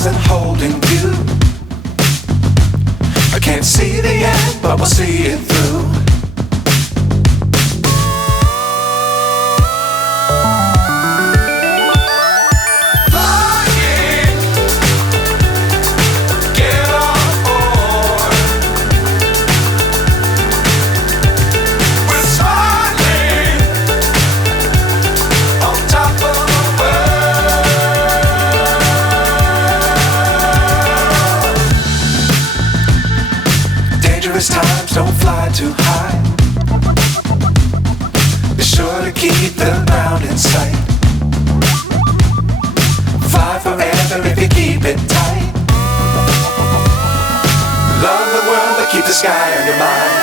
stars and holding you. I can't see the end, but we'll see it through. Times don't fly too high. Be sure to keep the ground in sight. Fly forever if you keep it tight. Love the world but keep the sky on your mind.